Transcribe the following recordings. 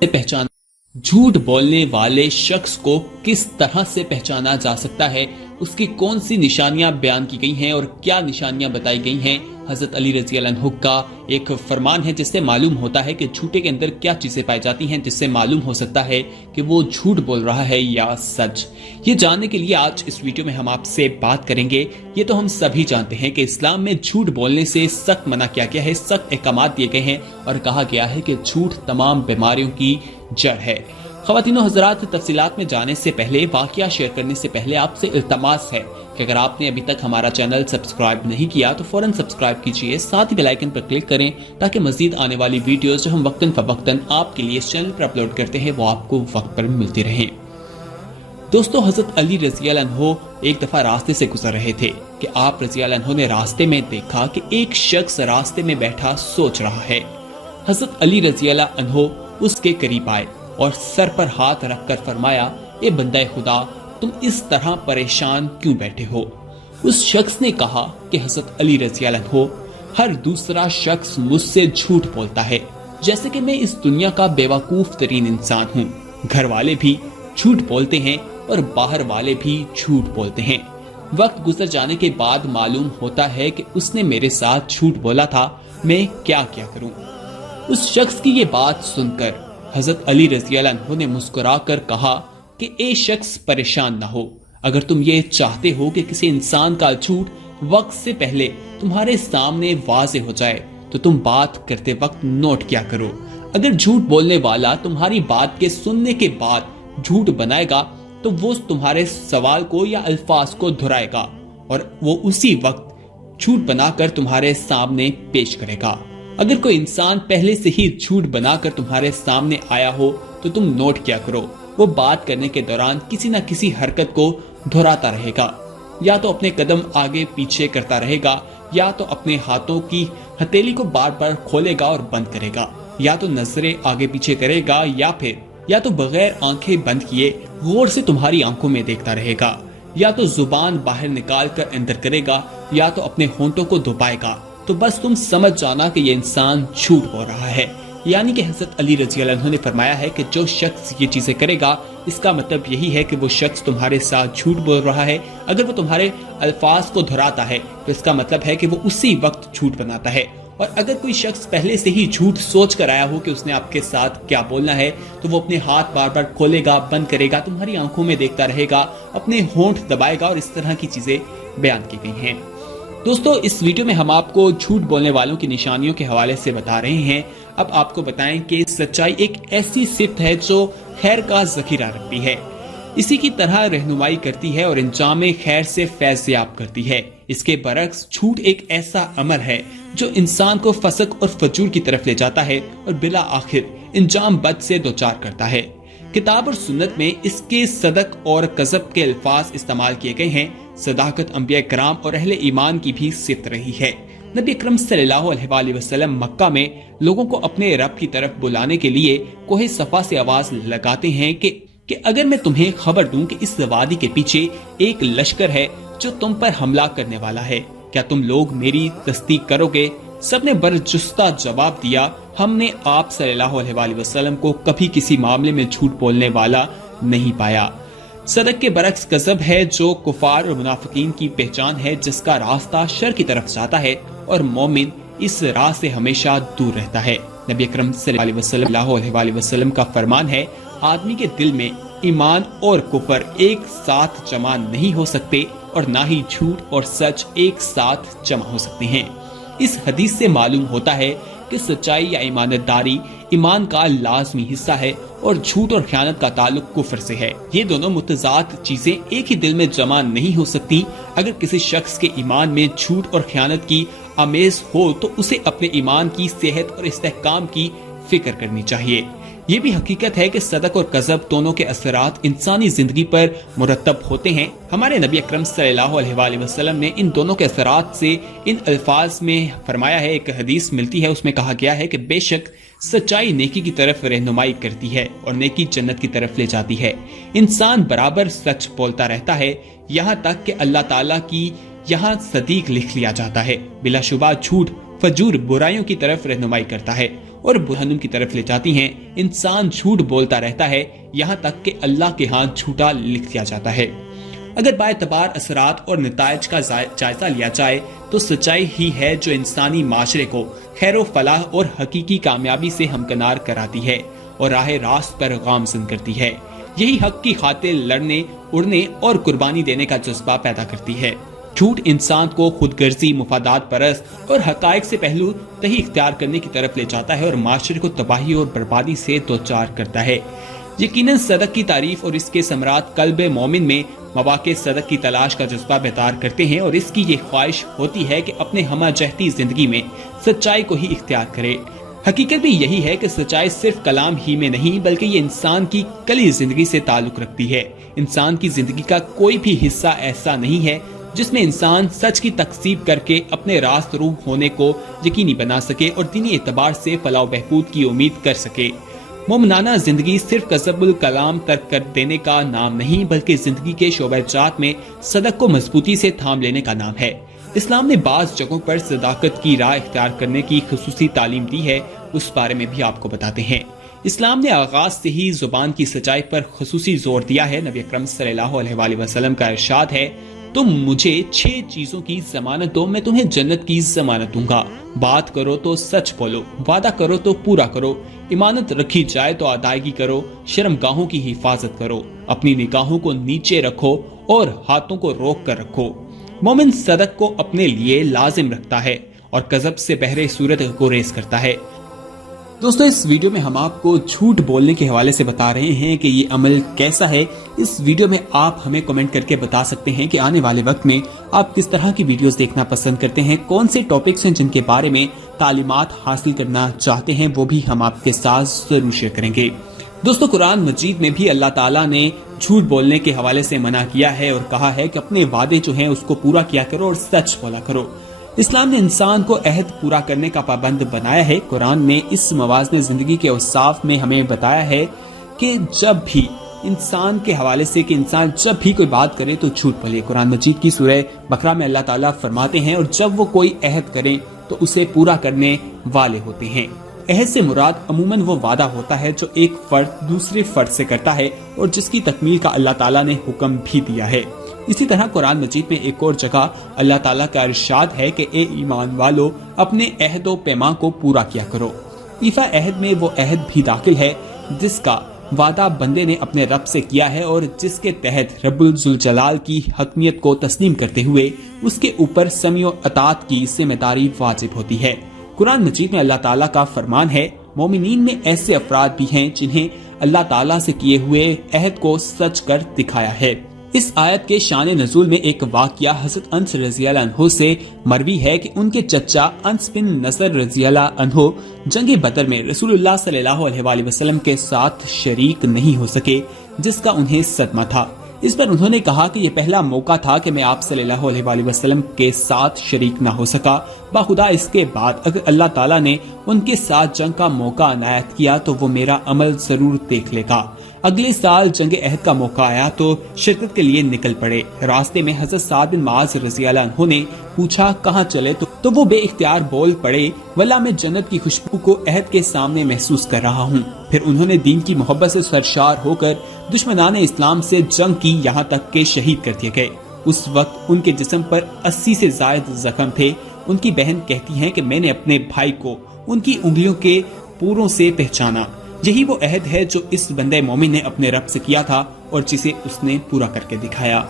से पहचाना, झूठ बोलने वाले शख्स को किस तरह से पहचाना जा सकता है, उसकी कौन सी निशानियां बयान की गई हैं और क्या निशानियां बताई गई हैं। हजरत अली रजी अल्लाह अन्हु का एक फरमान है जिससे मालूम होता है कि झूठे के अंदर क्या चीजें पाई जाती हैं, जिससे मालूम हो सकता है कि वो झूठ बोल रहा है या सच। ये जानने के लिए आज इस वीडियो में हम आपसे बात करेंगे। ये तो हम सभी जानते हैं कि इस्लाम में झूठ बोलने से सख्त मना किया गया है, सख्त अहकामात दिए गए हैं और कहा गया है कि झूठ तमाम बीमारियों की जड़ है। ख़वातीनो हज़रात, तफसीलात में जाने से पहले, वाक़या शेयर करने से पहले आपसे इल्तमास है कि अगर आपने अभी तक हमारा चैनल सब्सक्राइब नहीं किया तो फौरन सब्सक्राइब कीजिए, साथ ही बेल आइकन पर क्लिक करें ताकि मजीद आने वाली वीडियोस जो हम वक्तन फवक्तन आपके लिए इस चैनल पर अपलोड करते हैं वो आपको वक्त पर मिलती रहें। दोस्तों, हजरत अली रज़ी अल्लाह अन्हु एक दफा रास्ते से गुजर रहे थे कि आप रज़ी अल्लाह अन्हु ने रास्ते में देखा कि एक शख्स रास्ते में बैठा सोच रहा है। हजरत अली रज़ी अल्लाह अन्हु उसके करीब आए और सर पर हाथ रखकर फरमाया, ए बंदा खुदा, तुम इस तरह परेशान क्यों बैठे हो। उस शख्स ने कहा कि हजरत अली रज़ी अल्लाह अन्हु, हर दूसरा शख्स मुझसे झूठ बोलता है, जैसे कि मैं इस दुनिया का बेवकूफ तरीन इंसान हूँ। घर वाले भी झूठ बोलते हैं और बाहर वाले भी झूठ बोलते हैं। वक्त गुजर जाने के बाद मालूम होता है कि उसने मेरे साथ झूठ बोला था, मैं क्या करूं। उस शख्स की ये बात सुनकर हजरत अली रज़ी अल्लाह अन्हु ने मुस्कुराकर कहा कि ए शख्स, परेशान ना हो। अगर तुम ये चाहते हो कि किसी इंसान का झूठ वक्त से पहले तुम्हारे सामने वाज़े हो जाए तो तुम बात करते वक्त नोट क्या करो। अगर झूठ बोलने वाला तुम्हारी बात के सुनने के बाद झूठ बनाएगा तो वो तुम्हारे सवाल को या अल्फाज को दोहराएगा और वो उसी वक्त झूठ बनाकर तुम्हारे सामने पेश करेगा। अगर कोई इंसान पहले से ही झूठ बनाकर तुम्हारे सामने आया हो तो तुम नोट क्या करो, वो बात करने के दौरान किसी न किसी हरकत को दोहराता रहेगा, या तो अपने कदम आगे पीछे करता रहेगा, या तो अपने हाथों की हथेली को बार बार खोलेगा और बंद करेगा, या तो नजरें आगे पीछे करेगा, या तो बगैर आंखें बंद किए गौर से तुम्हारी आंखों में देखता रहेगा, या तो जुबान बाहर निकाल कर अंदर करेगा, या तो अपने होंठों को दबाएगा। तो बस तुम समझ जाना कि ये इंसान झूठ बोल रहा है। यानी कि हजरत अली रज़ी अल्लाह अन्हु ने फरमाया है कि जो शख्स ये चीजें करेगा इसका मतलब यही है कि वो शख्स तुम्हारे साथ झूठ बोल रहा है। अगर वो तुम्हारे अल्फाज को दोहराता है तो इसका मतलब है कि वो उसी वक्त झूठ बनाता है। और अगर कोई शख्स पहले से ही झूठ सोच कर आया हो कि उसने आपके साथ क्या बोलना है तो वो अपने हाथ बार बार खोलेगा, बंद करेगा, तुम्हारी आंखों में देखता रहेगा, अपने होंठ दबाएगा और इस तरह की चीजें बयान की गई हैं। दोस्तों, इस वीडियो में हम आपको झूठ बोलने वालों की निशानियों के हवाले से बता रहे हैं। अब आपको बताएं कि सच्चाई एक ऐसी सिफ्त है जो खैर का जखीरा रखती है, इसी की तरह रहनुमाई करती है और इंजाम खैर से फैज़याब करती है। इसके बरक्स झूठ एक ऐसा अमल है जो इंसान को फसक और फजूर की तरफ ले जाता है और बिला आखिर इंजाम बद से दो चार करता है। किताब और सुन्नत में इसके सदक और कज़ब के अल्फाज इस्तेमाल किए गए हैं। सदाकत अंबिया कराम और अहले ईमान की भी सिफ्त रही है। नबी अकरम सल्लल्लाहु अलैहि वसल्लम मक्का में लोगों को अपने रब की तरफ बुलाने के लिए कोहे सफा से आवाज लगाते हैं कि अगर मैं तुम्हें खबर दूं कि इस वादी के पीछे एक लश्कर है जो तुम पर हमला करने वाला है, क्या तुम लोग मेरी तस्दीक करोगे? सबने बरजुस्ता जवाब दिया, हमने आप सल्लल्लाहु अलैहि वसल्लम को कभी किसी मामले में झूठ बोलने वाला नहीं पाया। सदक के बरक्स गज़ब है जो कुफार और मुनाफिकीन की पहचान है, जिसका रास्ता शर की तरफ जाता है और मोमिन इस राह से हमेशा दूर रहता है। नबी अकरम सल्लल्लाहु अलैहि वसल्लम का फरमान है, आदमी के दिल में ईमान और कुफर एक साथ जमा नहीं हो सकते और ना ही झूठ और सच एक साथ जमा हो सकते हैं। इस हदीस से मालूम होता है कि सच्चाई या ईमानदारी ईमान का लाजमी हिस्सा है और झूठ और ख़यानत का ताल्लुक कुफ्र से है। ये दोनों मुतज़ाद चीजें एक ही दिल में जमा नहीं हो सकती। अगर किसी शख्स के ईमान में झूठ और ख़यानत की आमेज हो तो उसे अपने ईमान की सेहत और इस्तेहकाम की फिक्र करनी चाहिए। ये भी हकीकत है कि सदक और कज़ब दोनों के असरात इंसानी जिंदगी पर मुरतब होते हैं। हमारे नबी अकरम सल्लल्लाहु अलैहि वसल्लम ने इन दोनों के असरात से इन अल्फाज में फरमाया है। एक हदीस मिलती है, उसमें कहा गया है कि बेशक सच्चाई नेकी की तरफ रहनुमाई करती है और नेकी जन्नत की तरफ ले जाती है। इंसान बराबर सच बोलता रहता है, यहाँ तक कि अल्लाह ताला की यहाँ सदीक लिख लिया जाता है। बिलाशुबा झूठ फजूर बुराइयों की तरफ रहनुमाई करता है और जहन्नुम की तरफ ले जाती हैं। इंसान झूठ बोलता रहता है, यहाँ तक कि अल्लाह के हाथ झूठा लिख दिया जाता है। अगर बाएतबार असरात और नताइज का जायजा लिया जाए तो सच्चाई ही है जो इंसानी माशरे को खैर फलाह और हकीकी कामयाबी से हमकनार कराती है और राह रास्त पर गामजन करती है। यही हक की खातिर लड़ने, उड़ने और कुर्बानी देने का जज्बा पैदा करती है। झूठ इंसान को खुदगर्जी, मुफादात परस्त और हकायक से पहलू तही इख्तियार करने की तरफ ले जाता है और माशरे को तबाही और बर्बादी से दोचार करता है। यकीनन सदक की तारीफ और इसके समरात कल्ब मोमिन में मवाक़े सदक की तलाश का जज्बा बेदार करते हैं और इसकी ये ख्वाहिश होती है कि अपने हमजहती जिंदगी में सच्चाई को ही इख्तियार करे। हकीकत भी यही है कि सच्चाई सिर्फ कलाम ही में नहीं बल्कि ये इंसान की कली जिंदगी से ताल्लुक रखती है। इंसान की जिंदगी का कोई भी हिस्सा ऐसा नहीं है जिसमें इंसान सच की तकसीब करके अपने रास्त रूह होने को यकीनी बना सके और दीनी एतबार से फलाह बहबूद की उम्मीद कर सके। मोमनाना जिंदगी सिर्फ कसबुल कलाम तर्क कर देने का नाम नहीं बल्कि जिंदगी के शोबे-जात में सदक को मजबूती से थाम लेने का नाम है। इस्लाम ने बाज़ जगहों पर सदाकत की राह इख्तियार करने की खुसूसी तालीम दी है, उस बारे में भी आपको बताते हैं। इस्लाम ने आगाज से ही जुबान की सच्चाई पर खुसूसी जोर दिया है। नबी अकरम सल्लल्लाहु अलैहि वसल्लम का इरशाद है, तुम मुझे 6 चीजों की जमानत दो, मैं तुम्हें जन्नत की जमानत दूंगा। बात करो तो सच बोलो, वादा करो तो पूरा करो, इमानत रखी जाए तो अदायगी करो, शर्मगाहों की हिफाजत करो, अपनी निगाहों को नीचे रखो और हाथों को रोक कर रखो। मोमिन सदक को अपने लिए लाजिम रखता है और कज़ब से बहरे सूरत गुरेज करता है। दोस्तों, इस वीडियो में हम आपको झूठ बोलने के हवाले से बता रहे हैं कि ये अमल कैसा है। इस वीडियो में आप हमें कमेंट करके बता सकते हैं कि आने वाले वक्त में आप किस तरह की वीडियोस देखना पसंद करते हैं, कौन से टॉपिक्स हैं जिनके बारे में तालीमात हासिल करना चाहते हैं, वो भी हम आपके साथ जरूर शेयर करेंगे। दोस्तों, कुरान मजीद में भी अल्लाह ताला ने झूठ बोलने के हवाले से मना किया है और कहा है कि अपने वादे जो हैं उसको पूरा किया करो और सच बोला करो। इस्लाम ने इंसान को अहद पूरा करने का पाबंद बनाया है। कुरान ने इस मवाज़ने जिंदगी के औसाफ में हमें बताया है कि जब भी इंसान के हवाले से कि इंसान जब भी कोई बात करे तो झूठ बोले। कुरान मजीद की सूरह बकरा में अल्लाह ताला फरमाते हैं, और जब वो कोई अहद करें तो उसे पूरा करने वाले होते हैं। अहद से मुराद अमूमन वो वादा होता है जो एक फर्द दूसरे फर्द से करता है और जिसकी तकमील का अल्लाह ताला ने हुक्म भी दिया है। इसी तरह कुरान मजीद में एक और जगह अल्लाह ताला का इरशाद है कि ए ईमान वालो, अपने अहद व पैमा को पूरा किया करो। ईफा अहद में वो अहद भी दाखिल है जिसका वादा बंदे ने अपने रब से किया है और जिसके तहत रब्बुल जुल जलाल की हकमियत को तस्लीम करते हुए उसके ऊपर समियो अतात की जिम्मेदारी वाजिब होती है। कुरान मजीद में अल्लाह ताला का फरमान है, मोमिनीन में ऐसे अफराद भी हैं जिन्हें अल्लाह ताला से किए हुए अहद को सच कर दिखाया है। इस आयत के शान नज़ूल में एक वाक़या हज़रत अनस रज़ियल्लाहु अन्हु से मरवी है कि उनके चचा अनस बिन नसर रज़ियल्लाहु अन्हु जंग बदर में रसूलुल्लाह सल्लल्लाहु अलैहि वसल्लम के साथ शरीक नहीं हो सके, जिसका उन्हें सदमा था। इस पर उन्होंने कहा कि यह पहला मौका था कि मैं आप सल्लल्लाहु अलैहि वसल्लम के साथ शरीक ना हो सका। बाखुदा इसके बाद अगर अल्लाह ताला ने उनके साथ जंग का मौका अनायत किया तो वो मेरा अमल जरूर देख लेगा। अगले साल जंग अहद का मौका आया तो शिरकत के लिए निकल पड़े। रास्ते में हज़रत साद बिन मुआज़ रज़ियल्लाहु अन्हु ने पूछा कहाँ चले, तो वो बेइख्तियार बोल पड़े, वल्लाह मैं जन्नत की खुशबू को अहद के सामने महसूस कर रहा हूँ। फिर उन्होंने दीन की मोहब्बत से सरशार होकर दुश्मनाने इस्लाम से जंग की, यहाँ तक के शहीद कर दिए गए। उस वक्त उनके जिस्म पर 80 से ज्यादा जख्म थे। उनकी बहन कहती है कि मैंने अपने भाई को उनकी उंगलियों के पूरों से पहचाना। यही वो अहद है जो इस बंदे मोमिन ने अपने रब से किया था और जिसे उसने पूरा करके दिखाया।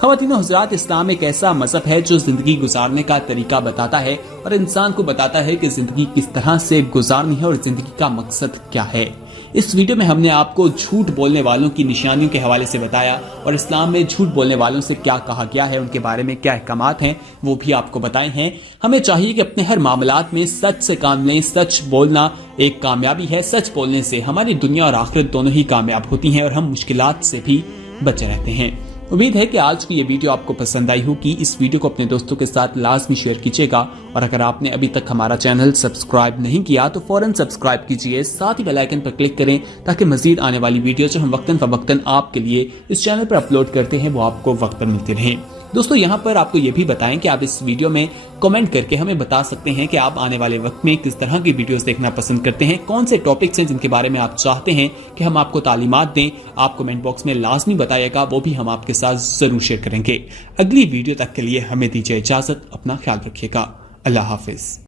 ख़वातीन हज़रात, इस्लाम एक ऐसा मजहब है जो जिंदगी गुजारने का तरीका बताता है और इंसान को बताता है कि जिंदगी किस तरह से गुजारनी है और जिंदगी का मकसद क्या है। इस वीडियो में हमने आपको झूठ बोलने वालों की निशानियों के हवाले से बताया और इस्लाम में झूठ बोलने वालों से क्या कहा गया है, उनके बारे में क्या अहकामात हैं, वो भी आपको बताए हैं। हमें चाहिए कि अपने हर मामलात में सच से काम लें। सच बोलना एक कामयाबी है। सच बोलने से हमारी दुनिया और आखिरत दोनों ही कामयाब होती हैं और हम मुश्किलात से भी बचे रहते हैं। उम्मीद है कि आज की ये वीडियो आपको पसंद आई होगी। इस वीडियो को अपने दोस्तों के साथ लाजमी शेयर कीजिएगा और अगर आपने अभी तक हमारा चैनल सब्सक्राइब नहीं किया तो फौरन सब्सक्राइब कीजिए, साथ ही बेल आइकन पर क्लिक करें ताकि मजीद आने वाली वीडियो जो हम वक्तन फवक्तन आपके लिए इस चैनल पर अपलोड करते हैं वो आपको वक्त पर मिलती रहें। दोस्तों यहाँ पर आपको ये भी बताएं कि आप इस वीडियो में कमेंट करके हमें बता सकते हैं कि आप आने वाले वक्त में किस तरह की वीडियोस देखना पसंद करते हैं, कौन से टॉपिक्स हैं जिनके बारे में आप चाहते हैं कि हम आपको तालीमात दें। आप कमेंट बॉक्स में लाजमी बताइएगा, वो भी हम आपके साथ जरूर शेयर करेंगे। अगली वीडियो तक के लिए हमें दीजिए इजाजत, अपना ख्याल रखिएगा। अल्लाह हाफिज।